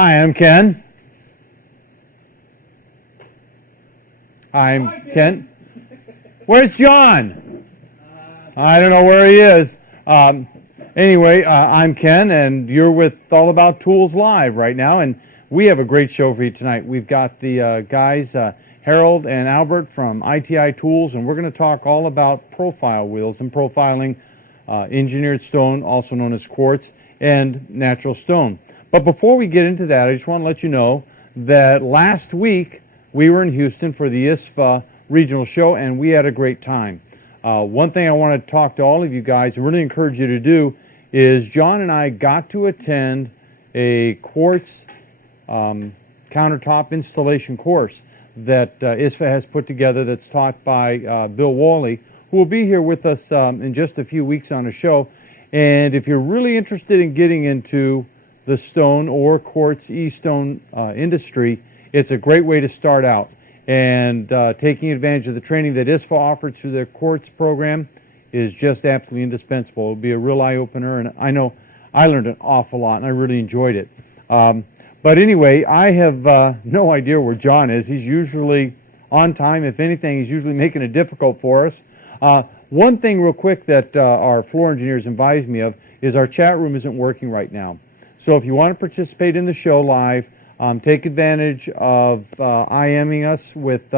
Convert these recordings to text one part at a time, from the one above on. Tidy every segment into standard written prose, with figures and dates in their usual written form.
Hi, I'm Ken. I'm Ken. Where's John? I don't know where he is. Anyway, I'm Ken, and you're with All About Tools Live right now, and we have a great show for you tonight. We've got the guys, Harold and Albert from ITI Tools, and we're going to talk all about profile wheels and profiling engineered stone, also known as quartz, and natural stone. But before we get into that, I just want to let you know that last week we were in Houston for the ISFA regional show, and we had a great time. One thing I want to talk to all of you guys and really encourage you to do is John and I got to attend a quartz countertop installation course that ISFA has put together that's taught by Bill Wally, who will be here with us in just a few weeks on a show. And if you're really interested in getting into the stone or quartz e-stone industry, it's a great way to start out. And taking advantage of the training that ISFA offers through their quartz program is just absolutely indispensable. It'll be a real eye-opener, and I know I learned an awful lot, and I really enjoyed it. But anyway, I have no idea where John is. He's usually on time. If anything, he's usually making it difficult for us. One thing real quick that our floor engineers advised me of is our chat room isn't working right now. So if you want to participate in the show live, take advantage of IMing us with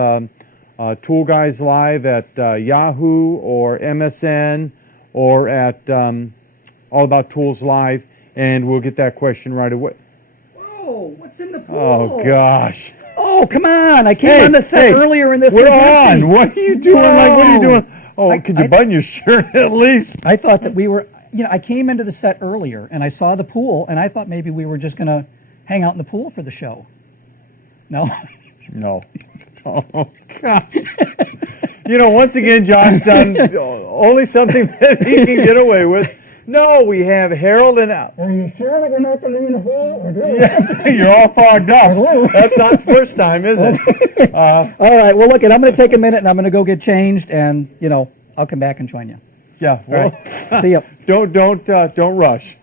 Tool Guys Live at Yahoo or MSN or at All About Tools Live, and we'll get that question right away. Whoa, what's in the pool? Oh, gosh. Oh, come on. I came on the set earlier in this. We're on. What are you doing? Whoa. Like, what are you doing? Oh, could you button your shirt at least? I thought that we were, I came into the set earlier, and I saw the pool, and I thought maybe we were just going to hang out in the pool for the show. No? No. Oh, God. Once again, John's done only something that he can get away with. No, we have Harold and Al. Are you sure they're not going to be in the pool? Yeah, you're all fogged up. That's not the first time, is it? All right, well, look, I'm going to take a minute, and I'm going to go get changed, and, I'll come back and join you. Yeah. Well, right. See ya. Don't rush.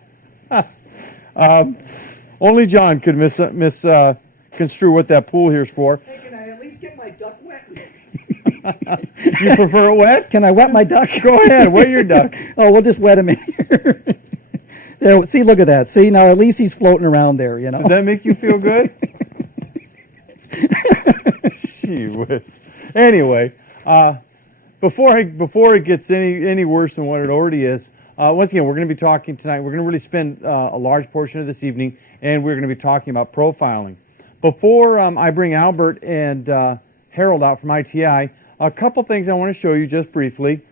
Only John could misconstrue what that pool here's for. Hey, can I at least get my duck wet? You prefer it wet? Can I wet my duck? Go ahead, wet your duck. Oh, we'll just wet him in here. There, see, look at that. See, now at least he's floating around there, Does that make you feel good? Gee whiz. Anyway, before it gets any worse than what it already is, once again, we're going to be talking tonight. We're going to really spend a large portion of this evening, and we're going to be talking about profiling. Before I bring Albert and Harold out from ITI, a couple things I want to show you just briefly.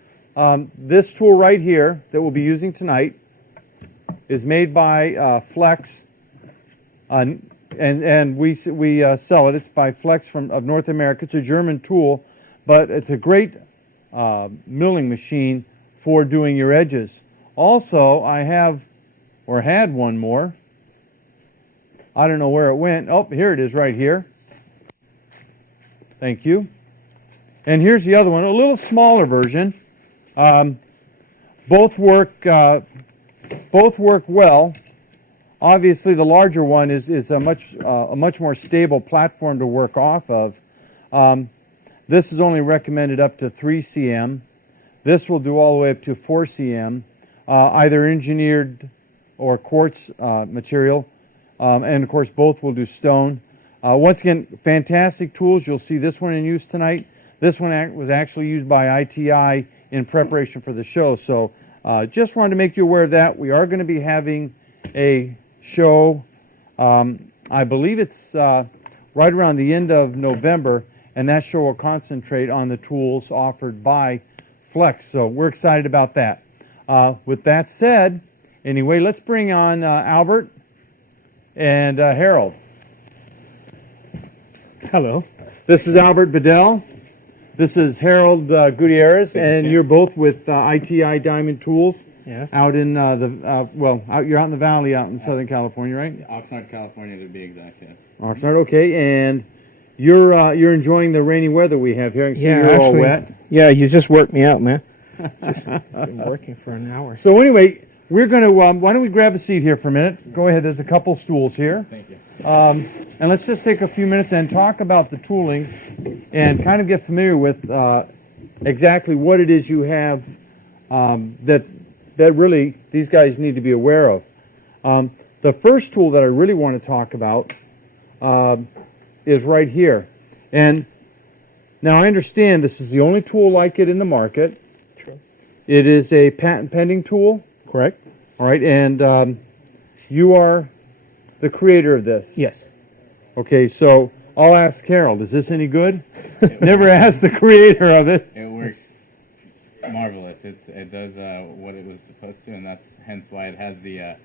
This tool right here that we'll be using tonight is made by Flex, and we sell it. It's by Flex of North America. It's a German tool, but it's a great milling machine for doing your edges. Also, I have, or had one more. I don't know where it went. Oh, here it is right here. Thank you. And here's the other one, a little smaller version. Both work well. Obviously, the larger one is a much more stable platform to work off of. This is only recommended up to 3 cm. This will do all the way up to 4 cm, either engineered or quartz material. And, of course, both will do stone. Once again, fantastic tools. You'll see this one in use tonight. This one was actually used by ITI in preparation for the show. So just wanted to make you aware of that. We are going to be having a show, I believe it's right around the end of November, and that show will concentrate on the tools offered by Flex. So we're excited about that. With that said, anyway, let's bring on Albert and Harold. Hello. This is Albert Bedell. This is Harold Gutierrez, and you're both with ITI Diamond Tools. Yes. Out in you're out in the valley, out in Southern California, right? Oxnard, California, to be exact. Yes. Oxnard, okay, and you're enjoying the rainy weather we have here. I can see you're actually, all wet. Yeah, you just worked me out, man. It's been working for an hour. So anyway, we're going to, why don't we grab a seat here for a minute? Go ahead, there's a couple stools here. Thank you. And let's just take a few minutes and talk about the tooling and kind of get familiar with exactly what it is you have that really these guys need to be aware of. The first tool that I really want to talk about is right here. And now I understand this is the only tool like it in the market. True. It is a patent pending tool. Correct. All right, and you are the creator of this. Yes. Okay, so I'll ask Carol, is this any good? Never asked the creator of it. It works marvelous. It does what it was supposed to, and that's hence why it has the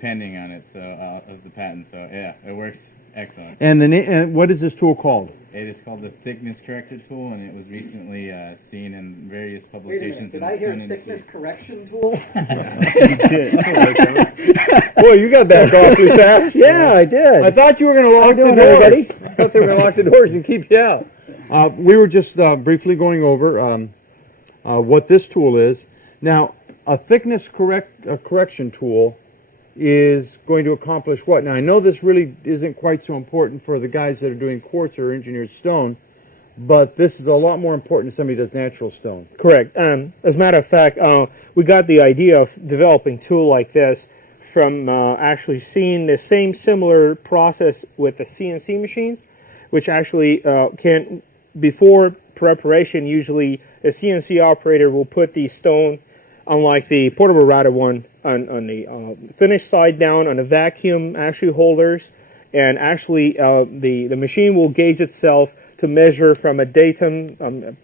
pending on it, so of the patent. So yeah, it works excellent. And and what is this tool called? It is called the thickness corrector tool, and it was recently seen in various Wait a publications. minute, did in I the hear stone thickness industry. correction tool? You did. Boy, you got back awfully fast. Yeah, I did. I thought you were going to lock the doing, doors. everybody? I thought they were going to lock the doors and keep you out. We were just briefly going over what this tool is. Now, a thickness correction tool is going to accomplish what? Now, I know this really isn't quite so important for the guys that are doing quartz or engineered stone, but this is a lot more important to somebody who does natural stone. Correct. As a matter of fact, we got the idea of developing a tool like this from actually seeing the same similar process with the CNC machines, which actually can, before preparation, usually a CNC operator will put the stone, unlike the portable router one, on the finished side down on a vacuum actually holders, and actually the machine will gauge itself to measure from a datum,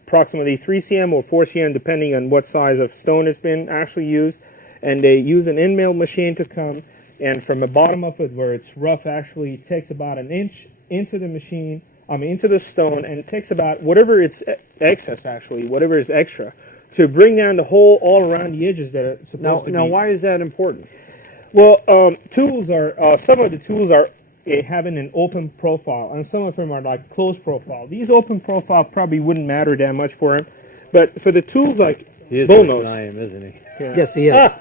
approximately 3 cm or 4 cm, depending on what size of stone has been actually used. And they use an end mill machine to come, and from the bottom of it where it's rough, actually takes about an inch into the machine, into the stone, and it takes about whatever it's excess, actually, whatever is extra, to bring down the hole all around the edges that are supposed to be. Now, why is that important? Well, tools are, some of the tools are having an open profile, and some of them are like closed profile. These open profile probably wouldn't matter that much for him, but for the tools like He is bull worse than nose, I am, isn't he? Yes, he is.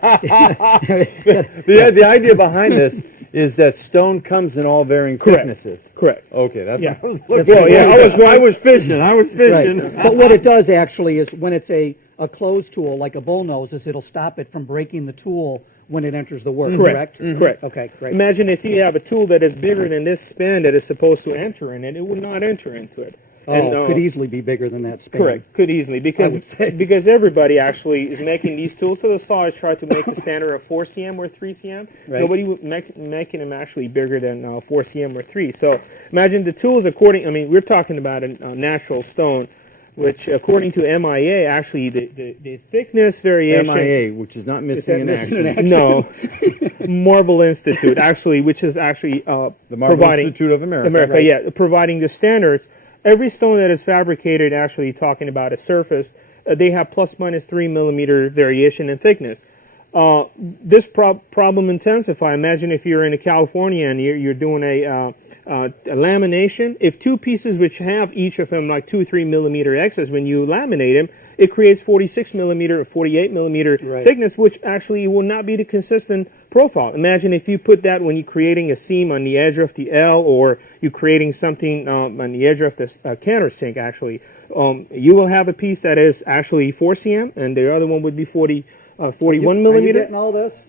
The idea behind this is that stone comes in all varying Correct. thicknesses. correct. Okay, that's Yeah. what I was looking Well, for. yeah, I was fishing. Right. But what it does actually is when it's a closed tool, like a bullnose, is it'll stop it from breaking the tool when it enters the work, Correct. correct? Correct. Okay, great. Imagine if you have a tool that is bigger than this span that is supposed to enter in it, it would not enter into it. Oh, could easily be bigger than that span. Correct, could easily, because would say. because everybody actually is making these tools to the size, try to make the standard of 4 cm or 3 cm. Right. Nobody would making them actually bigger than 4 cm or 3. So imagine the tools according. I mean, we're talking about a natural stone, which according to MIA, actually the thickness variation. MIA, which is not Is that missing in missing action. in action? No, Marble Institute actually, which is actually The Marble providing Institute of America. America, Right. yeah, providing the standards. Every stone that is fabricated, actually talking about a surface, they have plus minus 3 millimeter variation in thickness. This problem intensify. Imagine if you're in California and you're doing a lamination. If two pieces which have each of them like 2-3 millimeter excess, when you laminate them, it creates 46 millimeter or 48 millimeter Right. thickness, which actually will not be the consistent profile. Imagine if you put that when you're creating a seam on the edge of the L, or you're creating something on the edge of the countersink. Actually, you will have a piece that is actually 4 cm, and the other one would be 41 Are you millimeter. getting all this?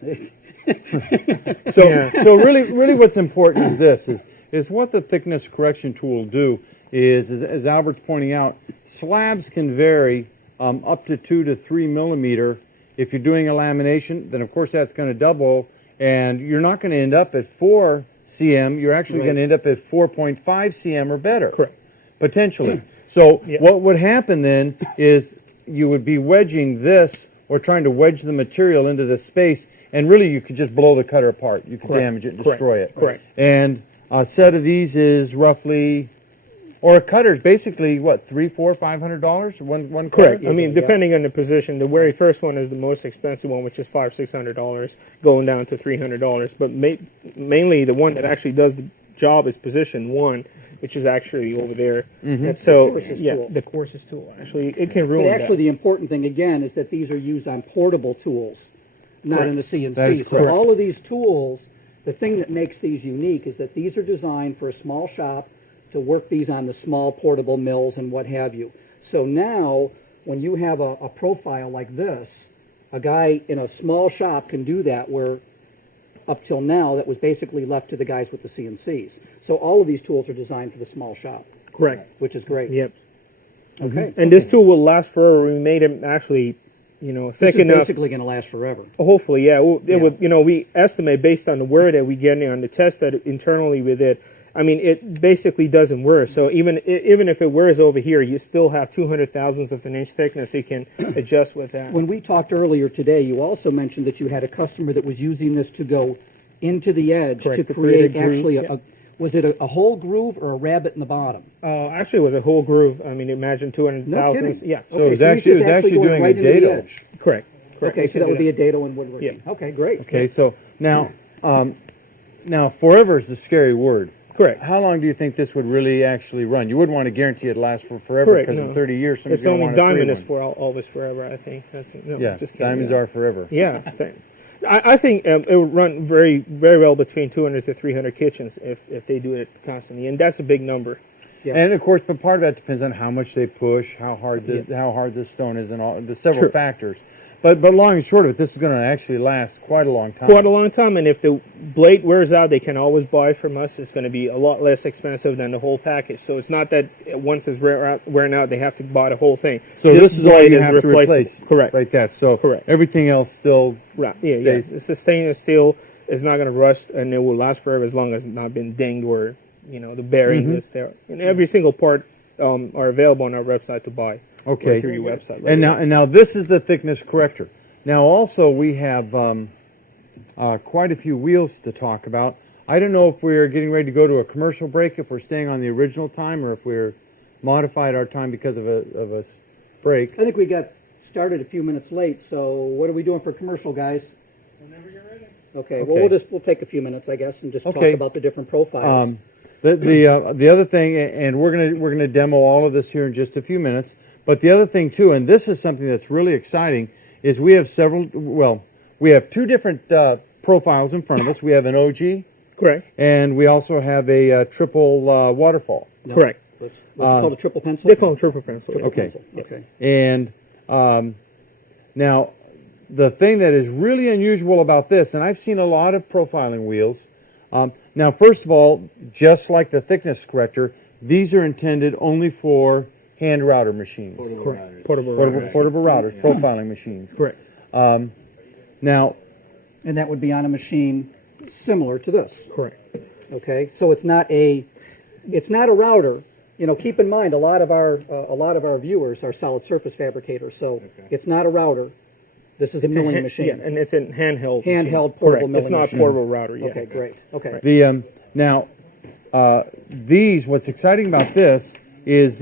So, so really, what's important is this: is what the thickness correction tool will do is, as Albert's pointing out, slabs can vary up to 2 to 3 millimeter. If you're doing a lamination, then of course that's going to double, and you're not going to end up at 4 cm. You're actually Right. going to end up at 4.5 cm or better, Correct. potentially. So Yeah. what would happen then is you would be wedging this, or trying to wedge the material into this space, and really you could just blow the cutter apart. You could Correct. damage it and Correct. destroy it. Correct. And a set of these is roughly, or a cutter is basically what, $300, $400, $500? One cutter? Correct. I mean, depending on the position, the very first one is the most expensive one, which is $500-$600, going down to $300. But mainly the one that actually does the job is position 1, which is actually over there. That's So the courses yeah, tool. the courses tool. Actually, it can But ruin actually, that. the important thing again is that these are used on portable tools. not Correct. in the CNC. That is So correct. all of these tools, the thing that makes these unique is that these are designed for a small shop to work these on the small portable mills and what have you. So now, when you have a profile like this, a guy in a small shop can do that, where up till now that was basically left to the guys with the CNCs. So all of these tools are designed for the small shop, Correct. which is great. Yep. Okay. And this tool will last forever. We made it actually, This thick is enough. basically going to last forever. Hopefully, yeah. It Yeah. would, we estimate based on the wear that we get on the test that internally with it. I mean, it basically doesn't wear. So even if it wears over here, you still have 200 thousandths of an inch thickness. You can adjust with that. When we talked earlier today, you also mentioned that you had a customer that was using this to go into the edge Correct, to to create a create groove, actually yeah. was it a whole groove or a rabbit in the bottom? Actually, it was a whole groove. I mean, imagine 200 No thousandths. kidding. Yeah. So Okay, it was so actually, he's just actually going doing right a into the dado. edge. Correct. Okay, so that would be a dado and woodworking. Yeah. Okay, great. Okay, so now forever is a scary word. Correct. How long do you think this would really actually run? You wouldn't want to guarantee it lasts for forever, Correct, because no. in 30 years, somebody's It's going to only want a diamond free is one. for always forever. I think that's Yeah, just kidding. diamonds Yeah. are forever. Yeah, I think it would run very, very well between 200 to 300 kitchens if they do it constantly, and that's a big number. Yeah. And of course, but part of that depends on how much they push, how hard the stone is, and all the several True. factors. But long and short of it, this is going to actually last quite a long time. Quite a long time, and if the blade wears out, they can always buy from us. It's going to be a lot less expensive than the whole package. So it's not that once it's wearing out, they have to buy the whole thing. So this is all blade you have to replaceable. replace. Correct. Right. That. So Correct. everything else still. Right. Yeah. stays. It's a stainless steel. It's not going to rust, and it will last forever as long as it's not been dinged or the bearing Mm-hmm. is there. And every single part are available on our website to buy. Okay. Or through your website. And now this is the thickness corrector. Now also we have quite a few wheels to talk about. I don't know if we're getting ready to go to a commercial break, if we're staying on the original time, or if we're modified our time because of a break. I think we got started a few minutes late, so what are we doing for commercial, guys? Whenever you're ready. Okay, well, Okay. we'll take a few minutes, I guess, and just talk Okay. about the different profiles. The other thing, and we're gonna demo all of this here in just a few minutes. But the other thing too, and this is something that's really exciting, is we have two different profiles in front of us. We have an OG, Correct. and we also have a triple waterfall. No, Correct. What's called a triple pencil? They call them triple pencil. Triple Okay. pencil. Okay. And now, the thing that is really unusual about this, and I've seen a lot of profiling wheels. Now, first of all, just like the thickness corrector, these are intended only for hand router machines, Correct. Portable routers. portable routers, profiling machines. Correct. Now, And that would be on a machine similar to this. Correct. Okay, so it's not a router. Keep in mind a lot of our viewers are solid surface fabricators, so it's not a router. This is a milling machine. Yeah, and it's a handheld. Handheld machine. portable Correct. milling It's not machine. a portable router. Yeah. Okay, great. Okay. the now these. What's exciting about this is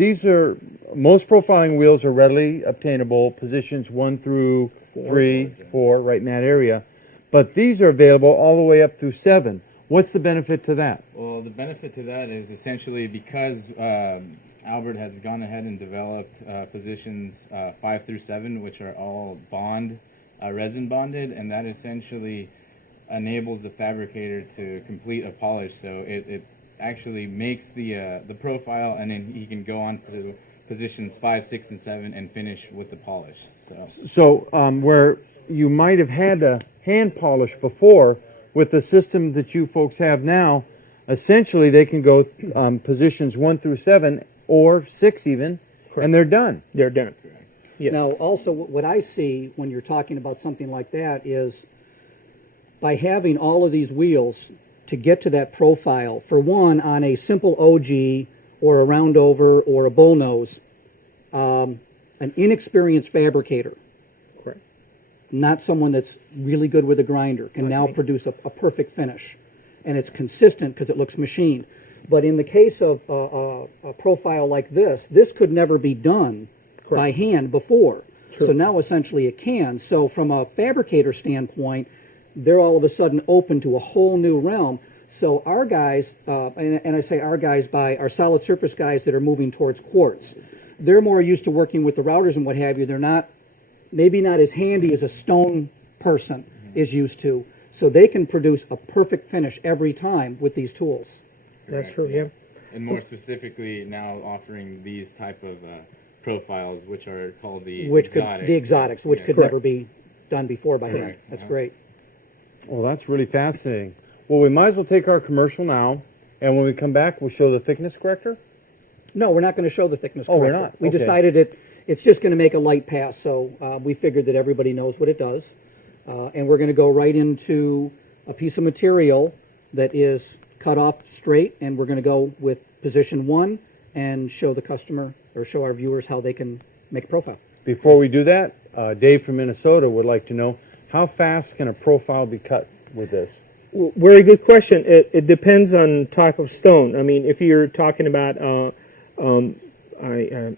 most profiling wheels are readily obtainable, positions 1 through 3, 4, right in that area. But these are available all the way up through 7. What's the benefit to that? Well, the benefit to that is essentially because Albert has gone ahead and developed positions 5 through 7, which are all resin bonded, and that essentially enables the fabricator to complete a polish. So it actually makes the profile, and then he can go on to positions 5, 6, and 7 and finish with the polish. So where you might have had to hand polish before, with the system that you folks have now, essentially they can go positions 1 through 7 or 6 even, and they're done. They're done. Yes. Now, also, what I see when you're talking about something like that is by having all of these wheels to get to that profile, for one, on a simple OG or a roundover or a bullnose, an inexperienced fabricator, Correct. not someone that's really good with a grinder, can now produce a perfect finish. And it's consistent because it looks machined. But in the case of a profile like this could never be done by hand before. True. So now essentially it can. So from a fabricator standpoint, they're all of a sudden open to a whole new realm. So our guys, and I say our guys by our solid surface guys that are moving towards quartz, they're more used to working with the routers and what have you. They're maybe not as handy as a stone person. is used to. So they can produce a perfect finish every time with these tools. That's true. Yeah. And more specifically, now offering these type of profiles, which are called the exotics, which could Correct. never be done before by hand. Correct. That's Yeah. great. Well, that's really fascinating. Well, we might as well take our commercial now, and when we come back, we'll show the thickness corrector. No, we're not going to show the thickness Oh, we're corrector. not? We Okay. decided it's just going to make a light pass, so we figured that everybody knows what it does. And we're going to go right into a piece of material that is cut off straight, and we're going to go with position 1 and show the customer or show our viewers how they can make a profile. Before we do that, Dave from Minnesota would like to know, how fast can a profile be cut with this? Very good question. It depends on type of stone. I mean, if you're talking about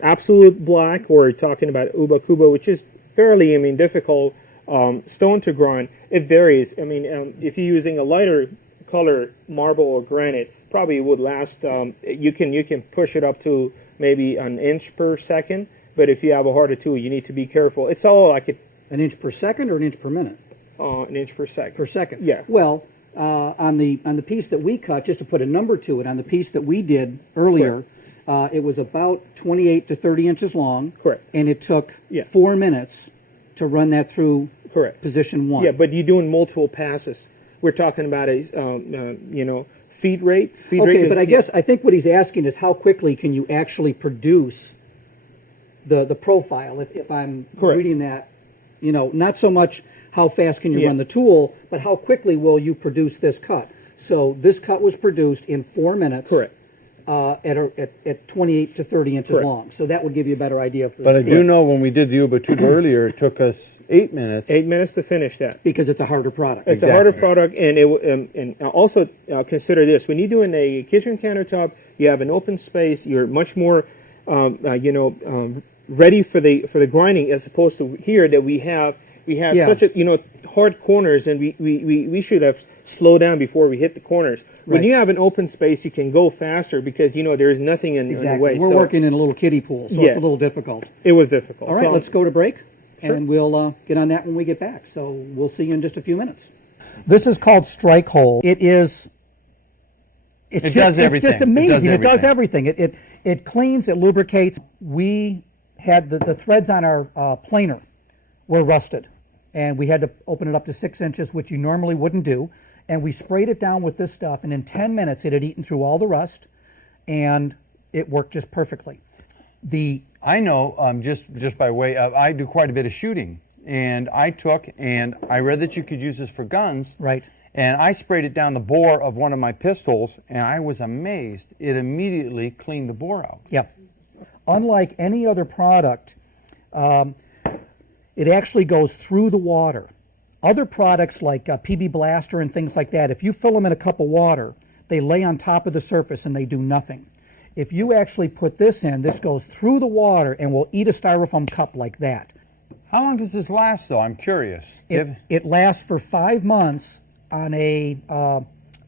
absolute black, or you're talking about uba kuba, which is fairly, difficult stone to grind, it varies. I mean, if you're using a lighter color marble or granite, probably would last. You can push it up to maybe an inch per second. But if you have a harder tool, you need to be careful. It's all like An inch per second or an inch per minute? an inch per second. Per second. Yeah. Well, on the piece that we cut, just to put a number to it, on the piece that we did earlier, it was about 28 to 30 inches long. Correct. And it took Yeah. 4 minutes to run that through Correct. position 1. Yeah, but you're doing multiple passes. We're talking about a feed rate. Okay, but I think what he's asking is how quickly can you actually produce the profile, if I'm Correct. reading that, not so much how fast can you Yeah. run the tool, but how quickly will you produce this cut. So this cut was produced in 4 minutes. Correct. At 28 to 30 inches Correct. long. So that would give you a better idea for the But I speed, do know when we did the Uba Tuba earlier, it took us 8 minutes. 8 minutes to finish that. because it's a harder product. It's a harder product, and also consider this: when you're doing a kitchen countertop, you have an open space. You're much more, ready for the grinding, as opposed to here that we have Yeah. such a hard corners, and we should have slowed down before we hit the corners. When Right. you have an open space, you can go faster because there is nothing in the Exactly. way. We're So working in a little kiddie pool, so Yeah. it's a little difficult. it was difficult. All right, So- let's go to break, Sure. and we'll get on that when we get back. So we'll see you in just a few minutes. This is called Strike Hold. It is. It's It just, does it's everything. just amazing. It It does does everything. It cleans. It lubricates. We had the threads on our planer were rusted, and we had to open it up to 6 inches, which you normally wouldn't do. And we sprayed it down with this stuff, and in 10 minutes it had eaten through all the rust, and it worked just perfectly. I know, just by way of, I do quite a bit of shooting, and I read that you could use this for guns. Right. And I sprayed it down the bore of one of my pistols, and I was amazed. It immediately cleaned the bore out. Yeah. Unlike any other product, it actually goes through the water. Other products like PB Blaster and things like that, if you fill them in a cup of water, they lay on top of the surface and they do nothing. If you actually put this in, this goes through the water and will eat a styrofoam cup like that. How long does this last, though? I'm curious. It lasts for 5 months on a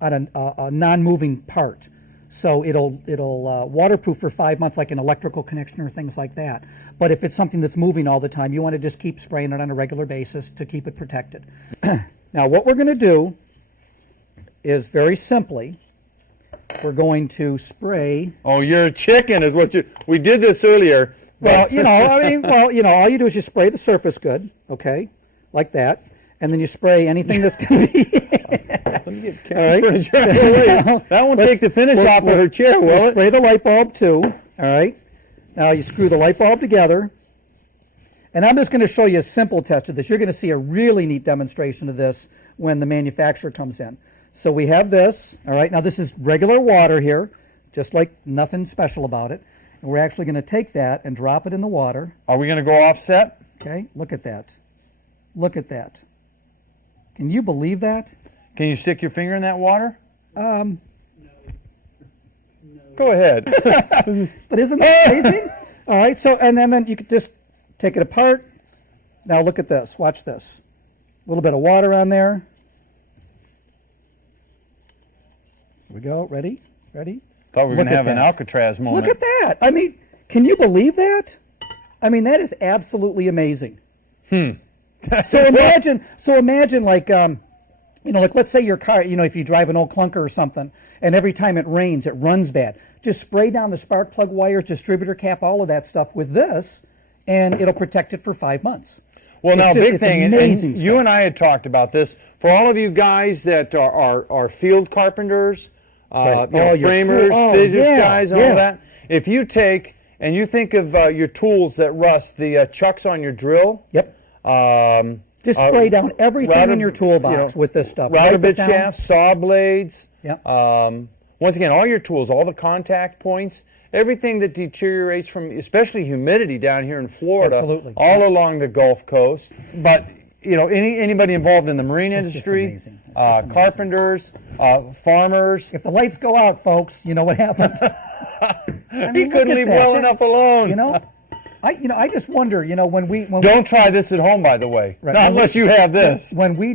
non-moving part. So it'll waterproof for 5 months, like an electrical connection or things like that. But if it's something that's moving all the time, you want to just keep spraying it on a regular basis to keep it protected. Now, what we're going to do is very simply, we're going to spray. Oh, you're a chicken, is what you. We did this earlier. Well, all you do is you spray the surface good, okay, like that, and then you spray anything that's going to be. Let me get All right. That won't take the finish off of her chair, will We'll it? spray the light bulb too. All right. Now you screw the light bulb together, and I'm just going to show you a simple test of this. You're going to see a really neat demonstration of this when the manufacturer comes in. So we have this. All right. Now this is regular water here, just like nothing special about it. And we're actually going to take that and drop it in the water. Are we going to go offset? Okay. Look at that. Look at that. Can you believe that? Can you stick your finger in that water? No. Go ahead. But isn't that amazing? All right, so, and then you could just take it apart. Now look at this. Watch this. A little bit of water on there. Here we go. Ready? Ready? Thought we were going Look to at have an that. Alcatraz moment. Look at that. I mean, can you believe that? I mean, that is absolutely amazing. So imagine like, like let's say your car, if you drive an old clunker or something, and every time it rains, it runs bad. Just spray down the spark plug wires, distributor cap, all of that stuff with this, and it'll protect it for 5 months. Well, now, big thing, and you stuff. and I had talked about this. For all of you guys that are field carpenters, Right. framers, fidget guys, and all that, if you take and you think of your tools that rust, the chucks on your drill. Yep. Just spray down everything in your toolbox with this stuff. Router bit shafts, saw blades. Yep. Once again, all your tools, all the contact points, everything that deteriorates from, especially humidity down here in Florida, Absolutely. all along the Gulf Coast. But anybody involved in the marine industry, carpenters, farmers. If the lights go out, folks, you know what happened. He couldn't leave well enough alone. I just wonder, when we don't try this at home, by the way. Right. Not unless you have this. When we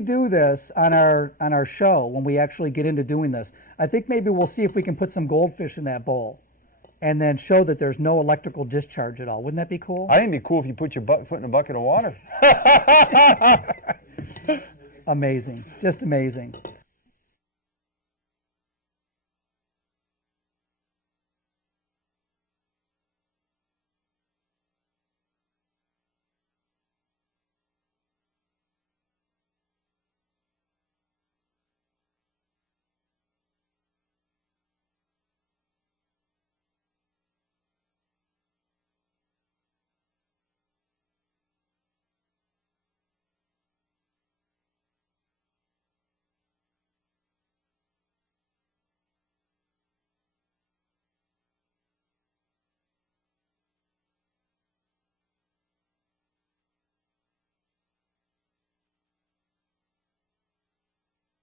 do this on our show, when we actually get into doing this, I think maybe we'll see if we can put some goldfish in that bowl, and then show that there's no electrical discharge at all. Wouldn't that be cool? I think it'd be cool if you put your foot in a bucket of water. Amazing, just amazing.